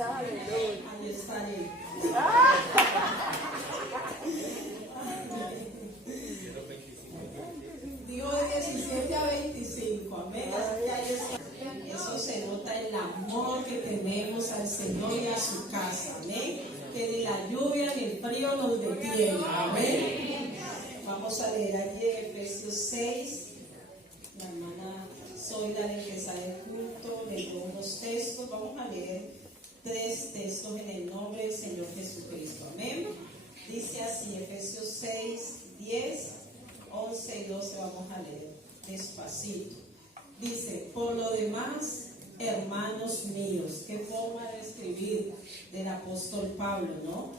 Ahí estaré. Digo de 17 a 25, amén. Eso se nota el amor que tenemos al Señor y a su casa, amén. Que ni la lluvia ni el frío nos detiene, amén. Vamos a leer allí Efesios 6. La hermana Zoila al empezar el culto leyó unos textos. Vamos a leer 3 textos en el nombre del Señor Jesucristo, amén. Dice así, Efesios 6, 10, 11 y 12, vamos a leer despacito. Dice, por lo demás, hermanos míos, qué forma de escribir del apóstol Pablo, ¿no?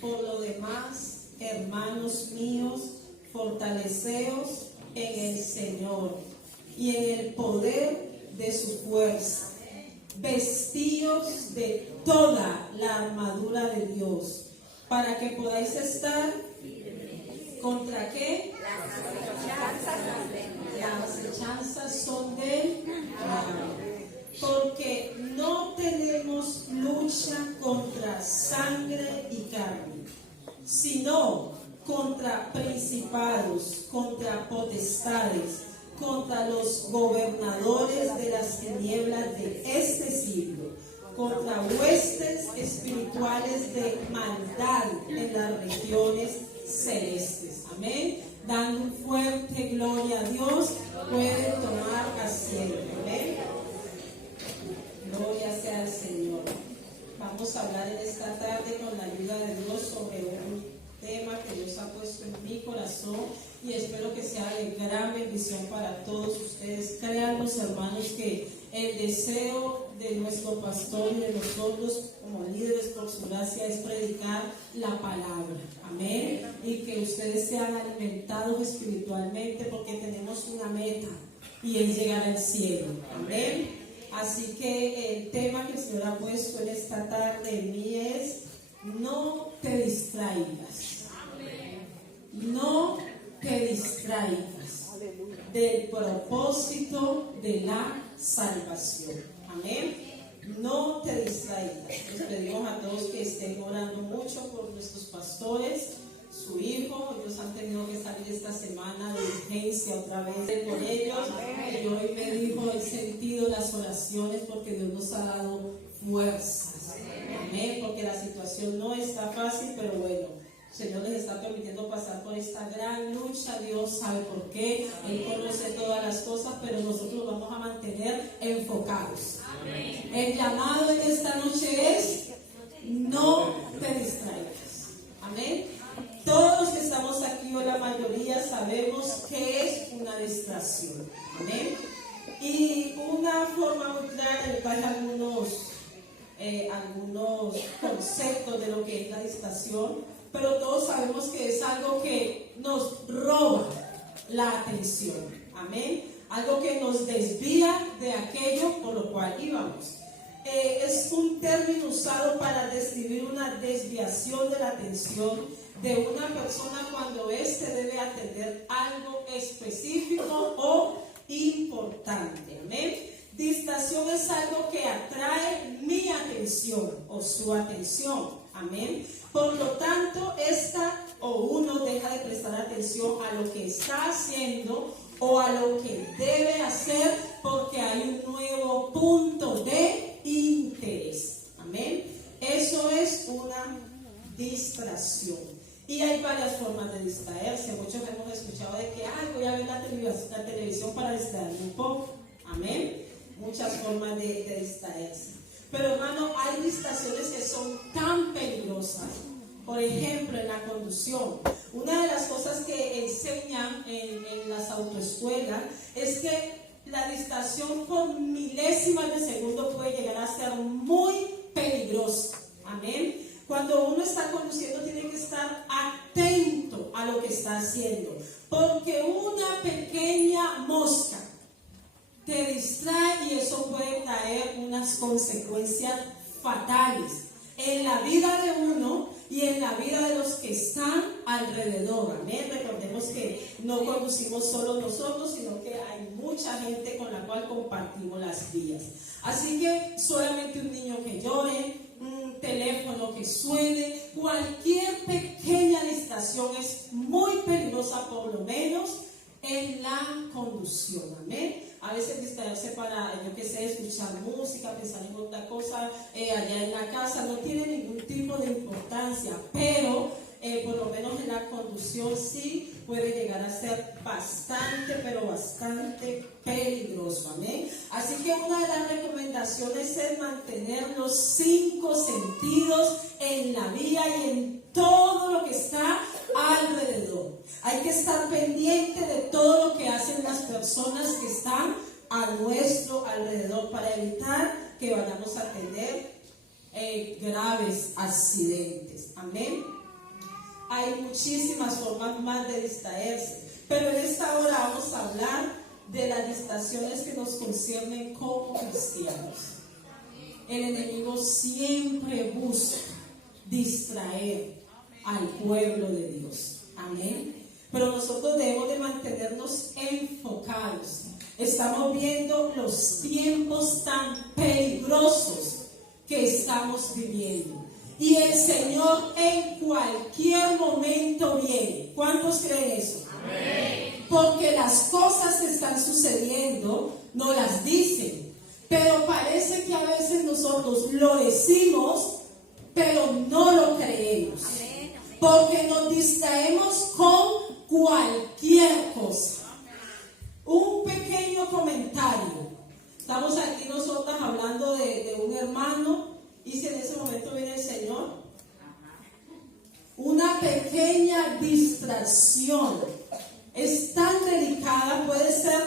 Por lo demás, hermanos míos, fortaleceos en el Señor y en el poder de su fuerza. Vestíos de toda la armadura de Dios, para que podáis estar ¿contra qué? Las acechanzas son del diablo. Porque no tenemos lucha contra sangre y carne, sino contra principados, contra potestades, contra los gobernadores de las tinieblas de este siglo, contra huestes espirituales de maldad en las regiones celestes. Amén. Dando un fuerte gloria a Dios, pueden tomar asiento. Amén. Gloria sea al Señor. Vamos a hablar en esta tarde con la ayuda de Dios sobre un tema que Dios ha puesto en mi corazón y espero que sea de gran bendición para todos ustedes. Créanos, hermanos, que el deseo de nuestro pastor y de nosotros como líderes por su gracia es predicar la palabra, amén, y que ustedes sean alimentados espiritualmente porque tenemos una meta y es llegar al cielo, amén. Así que el tema que el Señor ha puesto en esta tarde en mí es: no te distraigas, no te distraigas del propósito de la salvación, amén. No te distraigas. Les pedimos a todos que estén orando mucho por nuestros pastores, su hijo. Ellos han tenido que salir esta semana de urgencia otra vez por ellos. Y hoy me dijo, he sentido las oraciones porque Dios nos ha dado fuerzas, amén, porque la situación no está fácil, pero bueno, el Señor les está permitiendo pasar por esta gran lucha. Dios sabe por qué, Él conoce todas las cosas, pero nosotros vamos a mantener enfocados. El llamado en esta noche es: no te distraigas, amén. Todos los que estamos aquí, o la mayoría, sabemos que es una distracción, amén. Y una forma muy clara de dar algunos conceptos de lo que es la distracción, pero todos sabemos que es algo que nos roba la atención, amén, algo que nos desvía de aquello por lo cual íbamos. Es un término usado para describir una desviación de la atención de una persona cuando éste debe atender algo específico o importante, amén. Distracción es algo que atrae mi atención o su atención, amén. Por lo tanto, esta o uno deja de prestar atención a lo que está haciendo o a lo que debe hacer porque hay un nuevo punto de interés, amén. Eso es una distracción. Y hay varias formas de distraerse. Muchos hemos escuchado de que voy a ver la televisión para distraerme un poco, amén. Muchas formas de distraerse. Pero hermano, hay distracciones que son tan peligrosas. Por ejemplo, en la conducción. Una de las cosas que enseñan en las autoescuelas es que la distracción por milésimas de segundo puede llegar a ser muy peligrosa, amén. Cuando uno está conduciendo tiene que estar atento a lo que está haciendo, porque una pequeña mosca te distrae y eso puede traer unas consecuencias fatales en la vida de uno y en la vida de los que están alrededor, amén. Recordemos que no conducimos solo nosotros, sino que hay mucha gente con la cual compartimos las vías. Así que solamente un niño que llore, un teléfono que suene, cualquier pequeña distracción es muy peligrosa, por lo menos en la conducción. Amén. A veces distraerse para, yo qué sé, escuchar música, pensar en otra cosa allá en la casa, no tiene ningún tipo de importancia, pero por lo menos en la conducción sí puede llegar a ser bastante, pero bastante peligroso. Amén. Así que una de las recomendaciones es mantener los 5 sentidos en la vía y en todo lo que está alrededor. Hay que estar pendiente de todo lo que hacen las personas que están a nuestro alrededor para evitar que vayamos a tener graves accidentes. Amén. Hay muchísimas formas más de distraerse, pero en esta hora vamos a hablar de las distracciones que nos conciernen como cristianos. El enemigo siempre busca distraer al pueblo de Dios. Amén. Pero nosotros debemos de mantenernos enfocados. Estamos viendo los tiempos tan peligrosos que estamos viviendo. Y el Señor en cualquier momento viene. ¿Cuántos creen eso? Amén. Porque las cosas que están sucediendo no las dicen. Pero parece que a veces nosotros lo decimos, pero no lo creemos. Amén. Porque nos distraemos con cualquier cosa. Un pequeño comentario. Estamos aquí nosotras hablando de un hermano. Y si en ese momento viene el Señor, una pequeña distracción es tan delicada, puede ser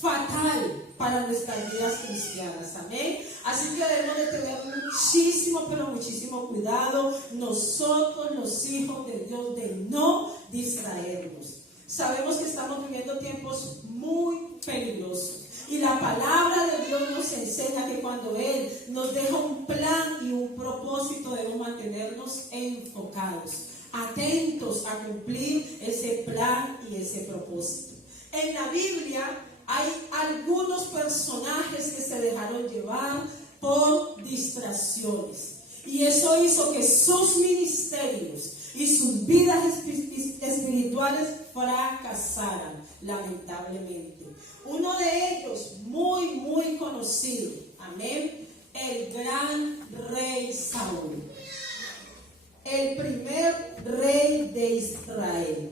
fatal para nuestras vidas cristianas. Amén. Así que debemos de tener muchísimo, pero muchísimo cuidado nosotros, los hijos de Dios, de no distraernos. Sabemos que estamos viviendo tiempos muy peligrosos. Y la palabra de Dios nos enseña que cuando Él nos deja un plan y un propósito, debemos mantenernos enfocados, atentos a cumplir ese plan y ese propósito. En la Biblia hay algunos personajes que se dejaron llevar por distracciones. Y eso hizo que sus ministerios y sus vidas espirituales fracasaran, lamentablemente. Uno de ellos, muy, muy conocido, amén, el gran rey Saúl, el primer rey de Israel.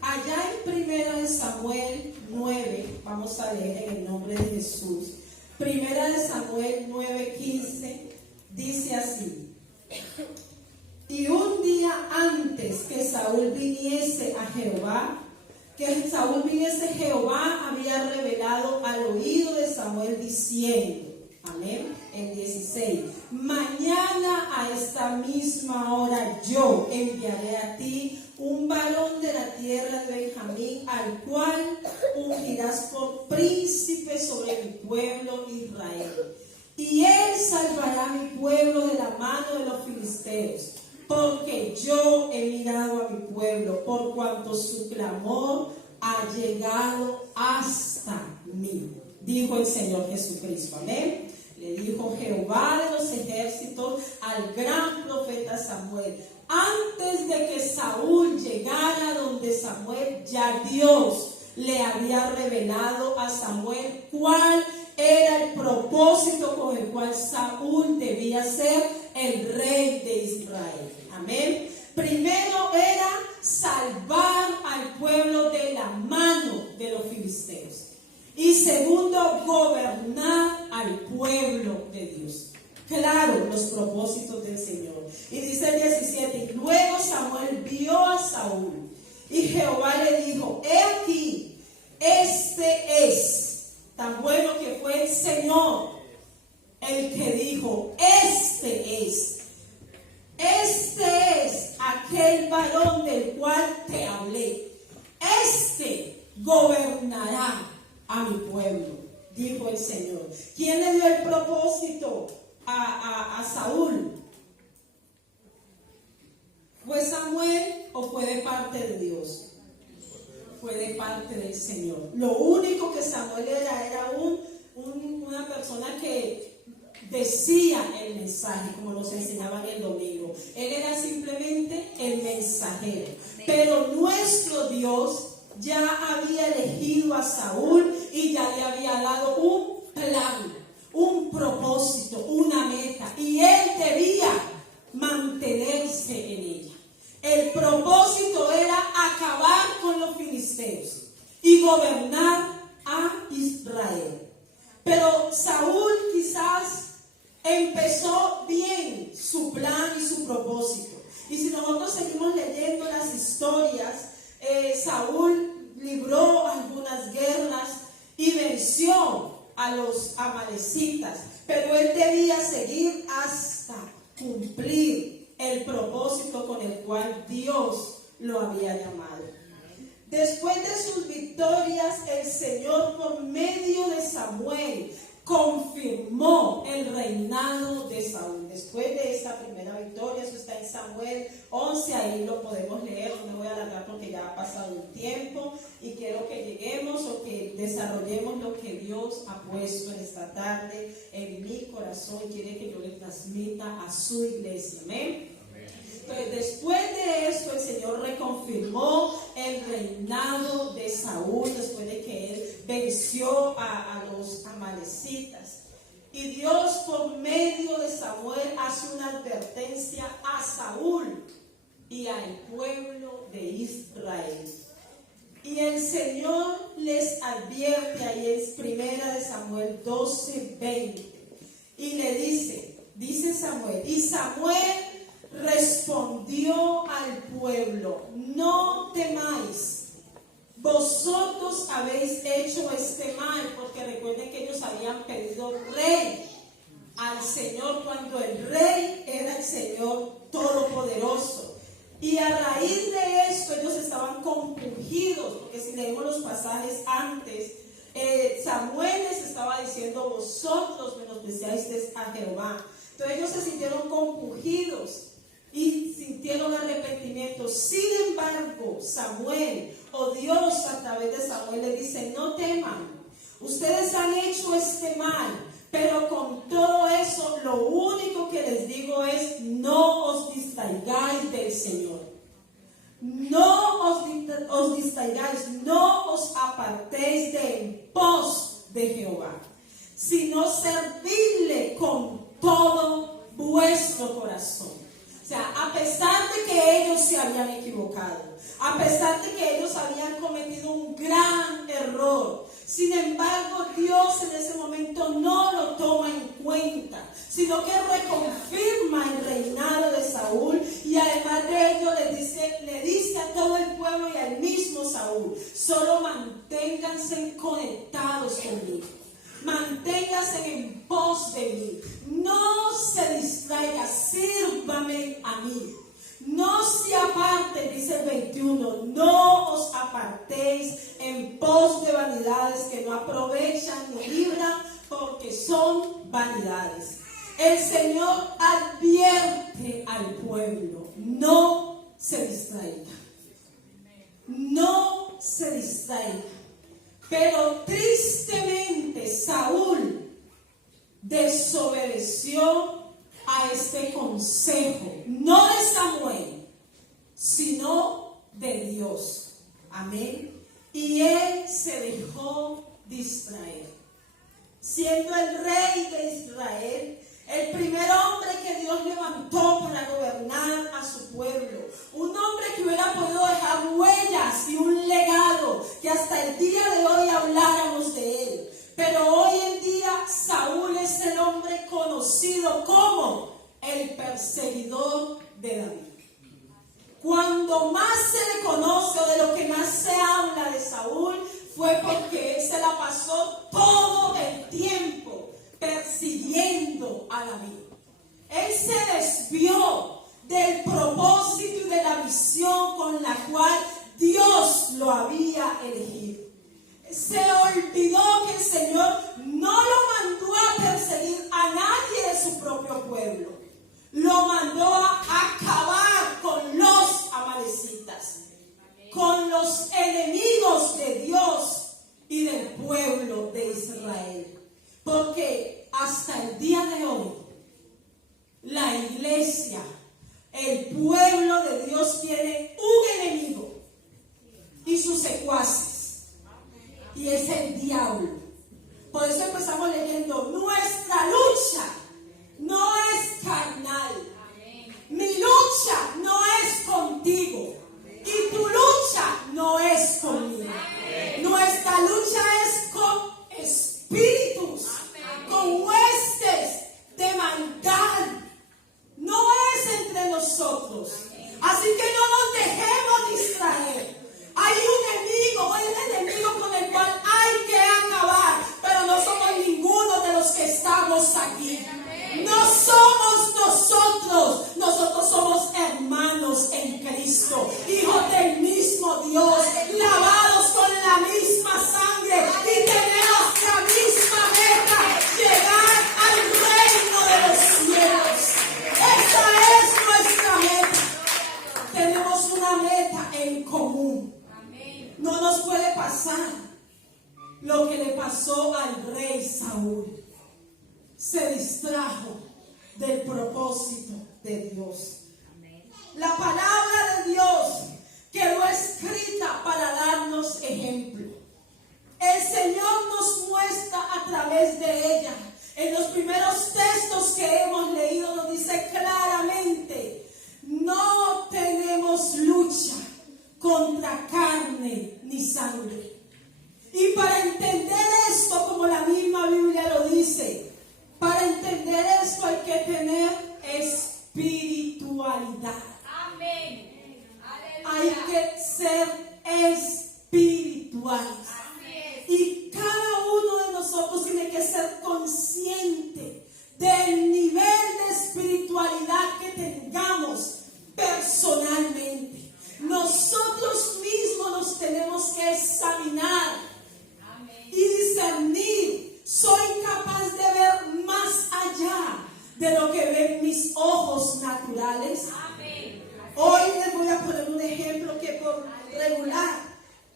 Allá en 1 Samuel 9, vamos a leer en el nombre de Jesús. 1 Samuel 9:15 dice así: y un día antes que Saúl viniese, Jehová había revelado al oído de Samuel diciendo, amén, en 16, mañana a esta misma hora yo enviaré a ti un varón de la tierra de Benjamín, al cual ungirás por príncipe sobre mi pueblo Israel. Y él salvará a mi pueblo de la mano de los filisteos, porque yo he mirado a mi pueblo, por cuanto su clamor ha llegado hasta mí, dijo el Señor Jesucristo. Amén. Le dijo Jehová de los ejércitos al gran profeta Samuel. Antes de que Saúl llegara donde Samuel, ya Dios le había revelado a Samuel cuál era el propósito con el cual Saúl debía ser el rey de Israel. Amén. Primero era salvar al pueblo de la mano de los filisteos. Y segundo, gobernar al pueblo de Dios. Claro, los propósitos del Señor. Y dice el 17, y luego Samuel vio a Saúl, y Jehová le dijo, he aquí, este es, tan bueno que fue el Señor, el que dijo, este es aquel varón del cual te hablé. Este gobernará a mi pueblo, dijo el Señor. ¿Quién le dio el propósito a Saúl? ¿Fue Samuel o fue de parte de Dios? Fue de parte del Señor. Lo único que Samuel era una persona que decía el mensaje, como nos enseñaban el domingo. Él era simplemente el mensajero. Pero nuestro Dios ya había elegido a Saúl y ya le había dado un plan, un propósito, una meta, y él debía mantenerse en ella. El propósito era acabar con los filisteos y gobernar a Israel. Pero Saúl quizás empezó bien su plan y su propósito. Y si nosotros seguimos leyendo las historias, Saúl libró algunas guerras y venció a los amalecitas, pero él debía seguir hasta cumplir el propósito con el cual Dios lo había llamado. Después de sus victorias, el Señor, por medio de Samuel, confirmó el reinado de Saúl. Después de esta primera victoria, eso está en Samuel 11, ahí lo podemos leer. No me voy a alargar porque ya ha pasado un tiempo y quiero que lleguemos o que desarrollemos lo que Dios ha puesto en esta tarde en mi corazón y quiere que yo le transmita a su iglesia. Amén. Entonces, después de esto, el Señor reconfirmó el reinado de Saúl, después de que él venció a los amalecitas. Y Dios, por medio de Samuel, hace una advertencia a Saúl y al pueblo de Israel. Y el Señor les advierte, ahí es primera de Samuel 12:20, y le dice Samuel, y Samuel respondió al pueblo: no temáis, vosotros habéis hecho este mal, porque recuerden que ellos habían pedido rey al Señor cuando el rey era el Señor Todopoderoso. Y a raíz de esto ellos estaban compungidos, porque si leemos los pasajes antes, Samuel les estaba diciendo: vosotros menospreciasteis a Jehová. Entonces ellos se sintieron compungidos y sintieron arrepentimiento. Sin embargo, Samuel, o Dios a través de Samuel, le dice: no teman, ustedes han hecho este mal, pero con todo eso lo único que les digo es: no os distraigáis del Señor, no os distraigáis, no os apartéis de en pos de Jehová, sino servidle con todo vuestro corazón. O sea, a pesar de que ellos se habían equivocado, a pesar de que ellos habían cometido un gran error, sin embargo, Dios en ese momento no lo toma en cuenta, sino que reconfirma el reinado de Saúl, y además de ello le dice a todo el pueblo y al mismo Saúl: solo manténganse conectados conmigo, manténgase en pos de mí, no se distraiga, sírvame a mí, no se aparte, dice el 21, no os apartéis en pos de vanidades que no aprovechan ni libran, porque son vanidades. El Señor advierte al pueblo: no se distraiga, no se distraiga. Pero tristemente Saúl desobedeció a este consejo, no de Samuel, sino de Dios. Amén. Y él se dejó distraer. Siendo el rey de Israel, el primer hombre que Dios levantó para gobernar a su pueblo, un hombre que hubiera podido dejar huellas y un legado, que hasta el día de hoy habláramos de él. Pero hoy en día Saúl es el hombre conocido como el perseguidor de David. Cuando más se le conoce, o de lo que más se habla de Saúl, fue porque él se la pasó todo el tiempo persiguiendo a David. Él se desvió del propósito y de la visión con la cual Dios lo había elegido. Se olvidó que el Señor no lo mandó a perseguir a nadie de su propio pueblo. Lo mandó a acabar con los amalecitas, con los enemigos de Dios y del pueblo de Israel. Porque hasta el día de hoy, la iglesia, el pueblo de Dios tiene un enemigo y sus secuaces, y es el diablo. Por eso empezamos leyendo: nuestra lucha no es carnal, mi lucha no es contigo y tu lucha no es conmigo. Nuestra lucha es con espíritus, con huestes de maldad. No es entre nosotros. Así que no nos dejemos distraer. Hay un enemigo con el cual hay que acabar, pero no somos ninguno de los que estamos aquí. No somos nosotros somos hermanos en Cristo, hijos del mismo Dios, lavados con la misma sangre, y tenemos la misma meta: llegar al reino de los cielos. Esa es nuestra meta. Tenemos una meta en común. No nos puede pasar lo que le pasó al rey Saúl. Se distrajo del propósito de Dios. La palabra de Dios quedó escrita para darnos ejemplo. El Señor nos muestra a través de ella. En los primeros textos que hemos leído nos dice claramente: no tenemos lucha contra carne ni sangre. Y para entender esto, como la misma Biblia lo dice, para entender esto hay que tener espiritualidad. Amén. Hay que ser espirituales. Y cada uno de nosotros tiene que ser consciente del nivel de espiritualidad que tengamos personalmente. Nosotros mismos nos tenemos que examinar y discernir: soy capaz de ver más allá de lo que ven mis ojos naturales. Hoy les voy a poner un ejemplo que por regular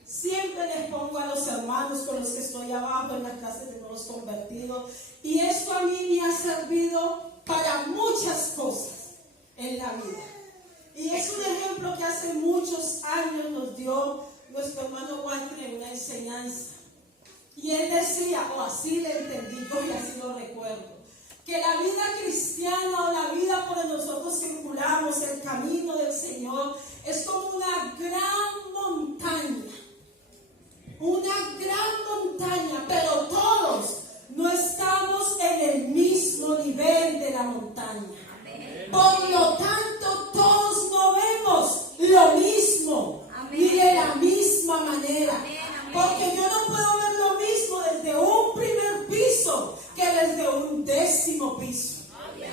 siempre les pongo a los hermanos con los que estoy abajo en las clases de nuevos convertidos, y esto a mí me ha servido para muchas cosas en la vida. Y es un ejemplo que hace muchos años nos dio nuestro hermano Walter en una enseñanza. Y él decía, o así le entendí yo y así lo recuerdo, que la vida cristiana o la vida por la que nosotros circulamos, el camino del Señor, es como una gran montaña. Una gran montaña, pero todos no estamos en el mismo nivel de la montaña. Por lo tanto, todos no vemos lo mismo, ni de la misma manera. Porque yo no puedo ver lo mismo desde un primer piso que desde un 10º piso.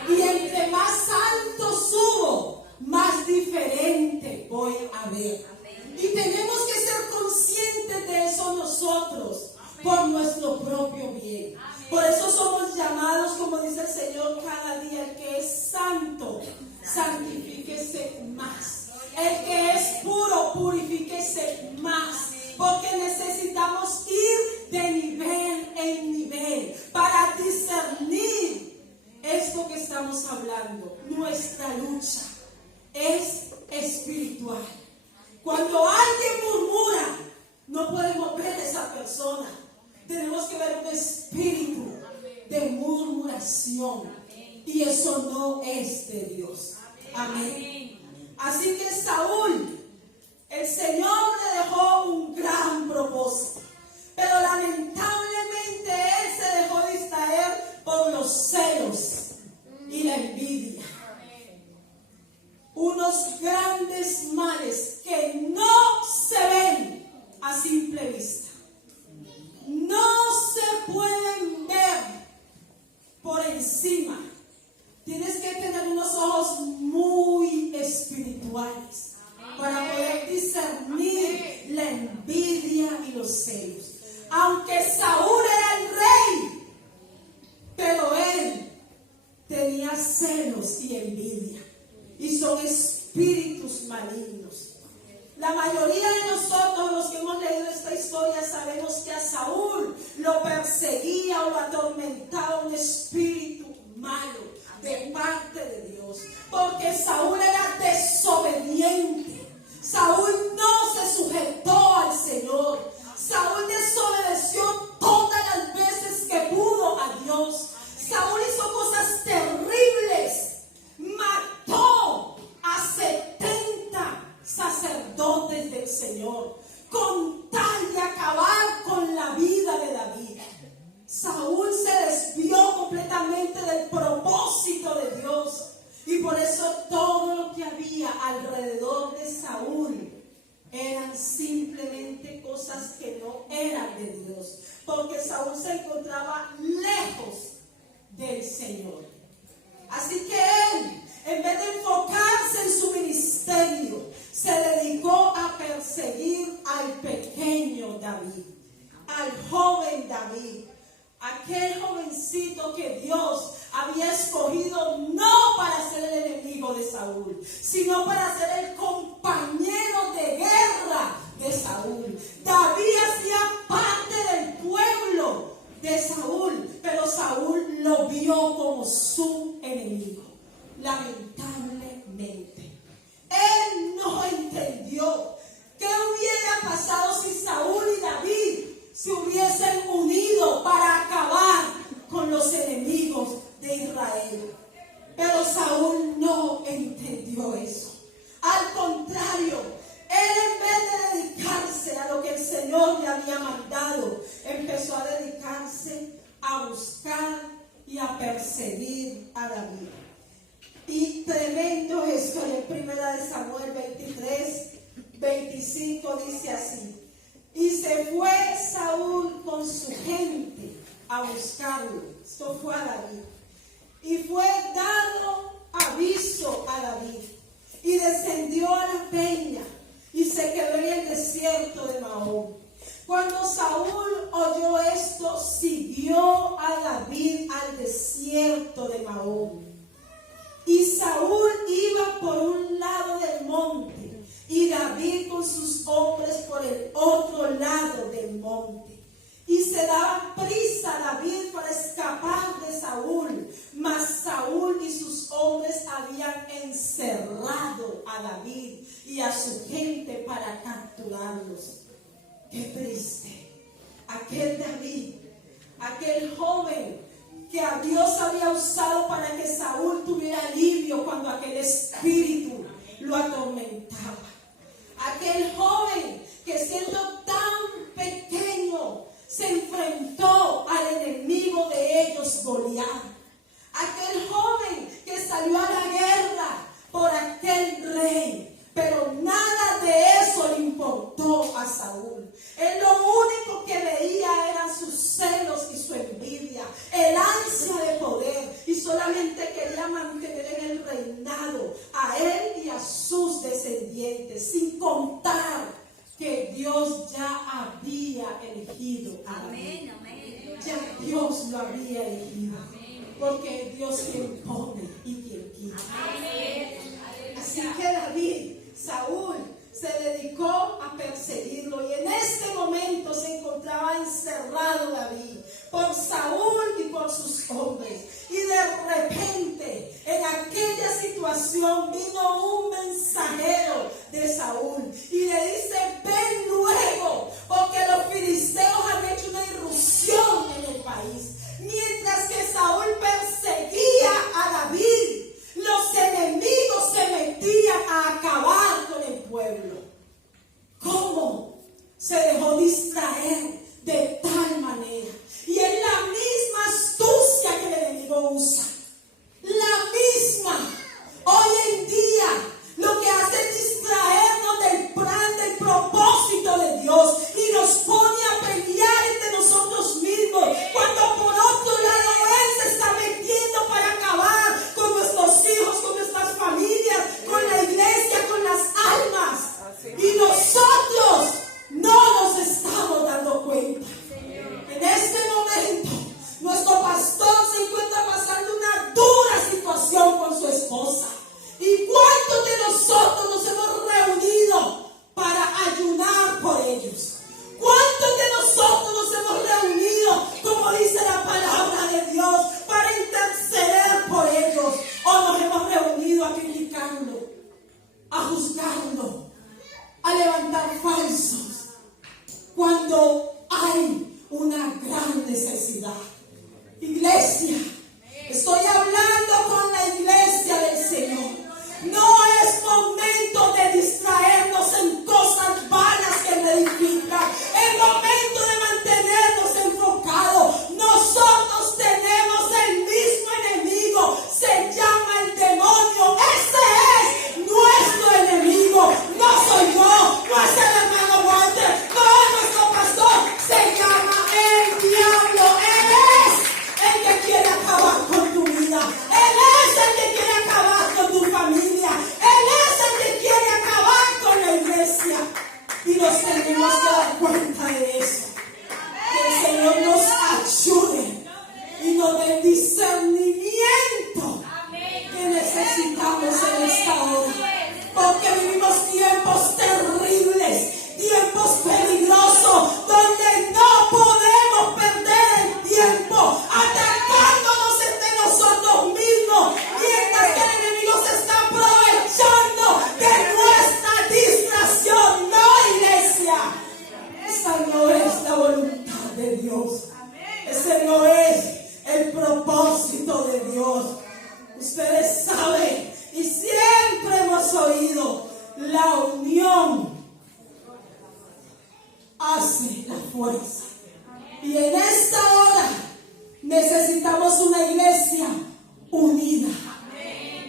Y entre más alto subo, más diferente voy a ver. Y tenemos que ser conscientes de eso nosotros, por nuestro propio bien. Por eso somos llamados, como dice el Señor cada día: el que es santo, santifíquese más. El que es puro, purifíquese más. Porque necesitamos ir de nivel en nivel para discernir esto que estamos hablando. Nuestra lucha es espiritual. Cuando alguien murmura, no podemos ver a esa persona. Tenemos que ver un espíritu de murmuración. Y eso no es de Dios. Amén. Así que Saúl, el Señor le dejó un gran propósito. Pero lamentablemente él se dejó distraer por los celos y la envidia. Unos grandes males que no se ven a simple vista. No se pueden ver por encima. Tienes que tener unos ojos muy espirituales para poder discernir la envidia y los celos. Aunque Saúl era el rey, pero él tenía celos y envidia. Y son espíritus malignos. La mayoría de nosotros, los que hemos leído esta historia, sabemos que a Saúl lo perseguía o lo atormentaba un espíritu malo de parte de Dios. Porque Saúl era desobediente. Saúl no se sujetó al Señor. Saúl desobedeció todas las veces que pudo a Dios. Saúl hizo cosas terribles. Mató a 70 sacerdotes del Señor con tal de acabar con la vida de David. Saúl se desvió completamente del propósito de Dios, y por eso todo lo que había alrededor de Saúl eran simplemente cosas que no eran de Dios, porque Saúl se encontraba lejos del Señor. Así que él, en vez de enfocarse en su ministerio, se dedicó a perseguir al pequeño David, al joven David, aquel jovencito que Dios había escogido no para ser el enemigo de Saúl, sino para ser el compañero de guerra de Saúl. David hacía parte del pueblo de Saúl, pero Saúl lo vio como su enemigo. Lamentablemente, él no entendió qué hubiera pasado si Saúl y David se hubiesen unido para acabar con los enemigos de Israel. Pero Saúl no entendió eso. Al contrario, él, en vez de dedicarse a lo que el Señor le había mandado, empezó a dedicarse a buscar y a perseguir a David. Y tremendo esto en 1 Samuel 23, 25 dice así: y se fue Saúl con su gente a buscarlo. Esto fue a David. Y fue dado aviso a David. Y descendió a la peña y se quedó en el desierto de Mahón. Cuando Saúl oyó esto, siguió a David al desierto de Mahón. Y Saúl iba por un lado del monte, y David con sus hombres por el otro lado del monte. Y se daba prisa David para escapar de Saúl, mas Saúl y sus hombres habían encerrado a David y a su gente para capturarlos. Qué triste. Aquel David, aquel joven que a Dios había usado para que Saúl tuviera alivio cuando aquel espíritu lo atormentaba. Aquel joven que, siendo tan pequeño, se enfrentó al enemigo de ellos, Goliat. Aquel joven que salió a la guerra por aquel rey, pero nada de eso le importó a Saúl. Él lo único que veía eran sus celos y su envidia, el ansia de poder, y solamente quería mantener en el reinado a él y a sus descendientes, sin contar que Dios ya había elegido a David. Ya Dios lo había elegido, porque Dios quien pone y quien quita. Así que David, Saúl, se dedicó a perseguirlo, y en este momento se encontraba encerrado David por Saúl y por sus hombres. Y de repente, en aquella situación, vino un mensajero de Saúl y le dice: ven luego, porque los filisteos han hecho una irrupción en el país. Mientras que Saúl perseguía a David, los enemigos se metían a acabar con el pueblo. ¿Cómo se dejó distraer de tal manera? Y es la misma astucia que el enemigo usa. La misma. Hoy en día lo que hace es distraernos del plan, del propósito de Dios, y nos pone a pelear entre nosotros mismos, cuando por otro lado Él se está metiendo para acabar con nuestros hijos, con nuestras familias, con la iglesia, con las almas. Y nosotros no nos estamos dando cuenta. En este momento, nuestro pastor se encuentra pasando una dura situación con su esposa. ¿Y cuántos de nosotros nos hemos reunido para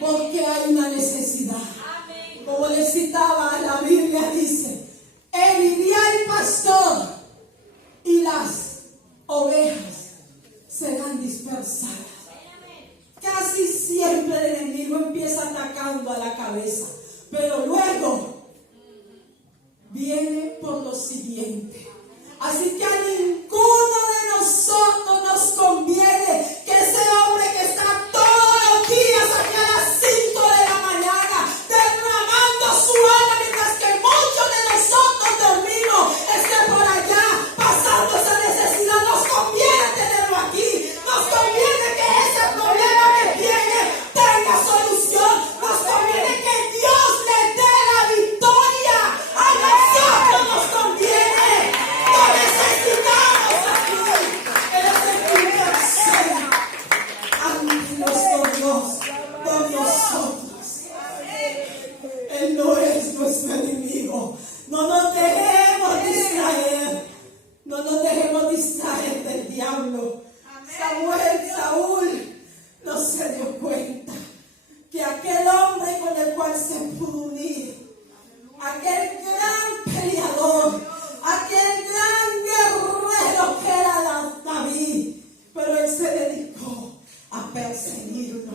porque hay una necesidad. Amén. Como le citaba, la Biblia dice, él iría el pastor y las ovejas serán dispersadas. Casi siempre el enemigo empieza atacando a la cabeza, pero luego viene por lo siguiente. Así que a ninguno de nosotros nos conviene que ese hombre que está todos los días aquí a las 5 de la mañana derramando su alma mientras que muchos de nosotros dormimos esté por allá pasando esa necesidad. Nos conviene tenerlo aquí. Nos conviene que ese problema que tiene tenga solución. Nos conviene que Dios le dé la victoria. A nosotros nos conviene. Lo necesitamos aquí. Él es el que intercede ante nuestro Dios por nosotros. Él no es nuestro enemigo. No nos dejemos distraer. No nos dejemos distraer del diablo. Saúl no se dio cuenta que aquel hombre con el cual se pudo unir, aquel gran peleador, aquel gran guerrero que era David, pero él se dedicó a perseguirlo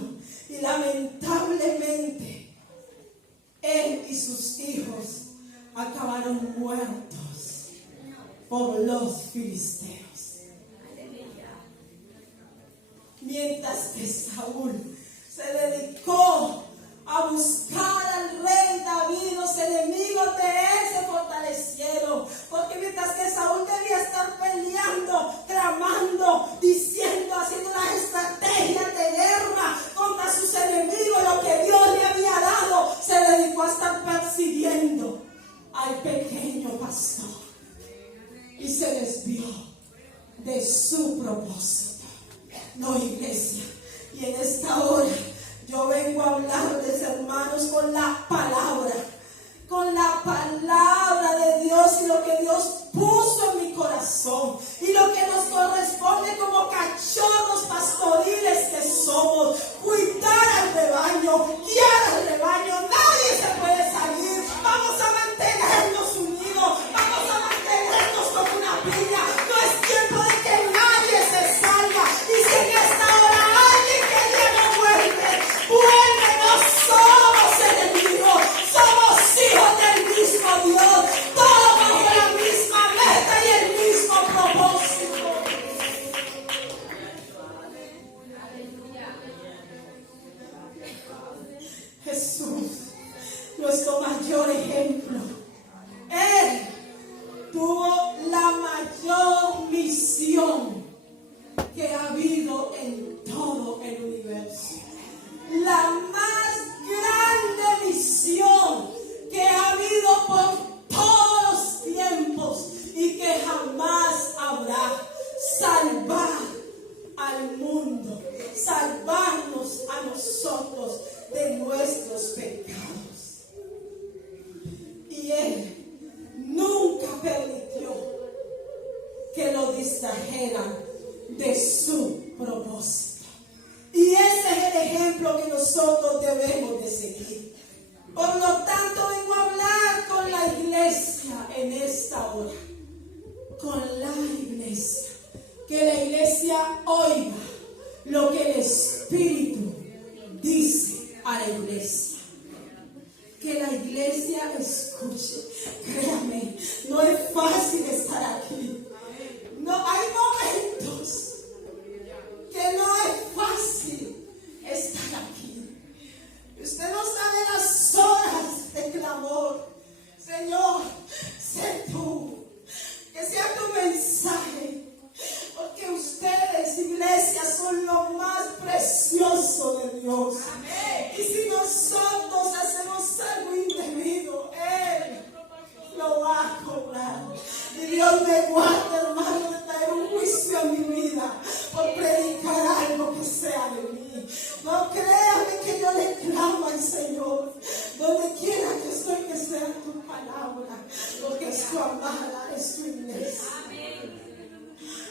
y lamentablemente él y sus hijos acabaron muertos por los filisteos. Mientras que Saúl se dedicó a buscar al rey David, los enemigos de él se fortalecieron. Porque mientras que Saúl debía estar peleando, tramando, diciendo, haciendo las estrategias de guerra contra sus enemigos, lo que Dios le había dado, se dedicó a estar persiguiendo al pequeño pastor. Y se desvió de su propósito. No, iglesia, y en esta hora yo vengo a hablarles, hermanos, con la palabra de Dios y lo que Dios puso en mi corazón y lo que nos corresponde como cachorros pastoriles que somos: cuidar al rebaño, guiar al rebaño. Nadie se puede salir. Vamos a mantenernos unidos, vamos a mantenernos como una piña. No es tiempo de que nadie se salga. Y si en esta hora alguien que ya no vuelve, no somos enemigos, somos hijos del mismo Dios, todos bajo la misma meta y el mismo propósito. Jesús, nuestro mayor ejemplo, Él tuvo la mayor misión que ha habido en todo el universo. La más grande misión que ha habido por todos los tiempos y que jamás habrá: salvar al mundo, salvarnos a nosotros de nuestros pecados. Y Él nunca permitió que lo distrajeran de su propósito. Y ese es el ejemplo que nosotros debemos de seguir. Por lo tanto, vengo a hablar con la iglesia en esta hora. Con la iglesia. Que la iglesia oiga lo que el Espíritu dice a la iglesia. Que la iglesia escuche. Créame, no es fácil estar aquí. No, hay momentos que no es fácil estar aquí. Usted no sabe las horas de clamor. Señor, sé tú, que sea tu mensaje, porque ustedes, iglesia, son lo más precioso de Dios. Amén. Y si nosotros hacemos algo indebido, Él lo va a cobrar. Y Dios me guarde, hermano, de traer un juicio a mi vida por predicar algo que sea de mí. No créame que yo le clamo al Señor. Donde quiera que estoy, que sea tu palabra, porque es tu amada, es tu iglesia.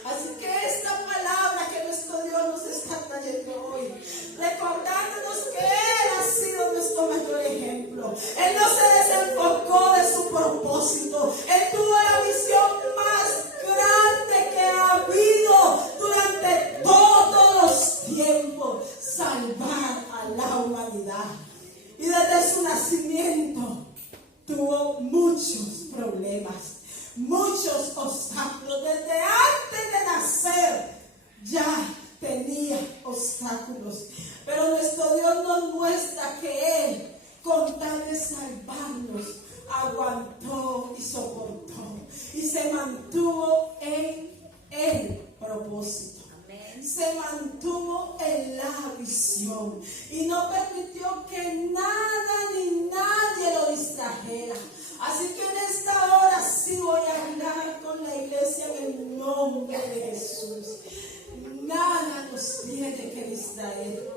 Así que esta palabra que nuestro Dios nos está trayendo hoy, recordándonos que Él ha tuvo muchos problemas, muchos obstáculos. Desde antes de nacer ya tenía obstáculos. Pero nuestro Dios nos muestra que Él, con tal de salvarnos, aguantó y soportó y se mantuvo en el propósito. Se mantuvo en la visión y no permitió que nada ni nadie lo distrajera. Así que en esta hora sí voy a hablar con la iglesia en el nombre de Jesús. Nada nos tiene que distraer.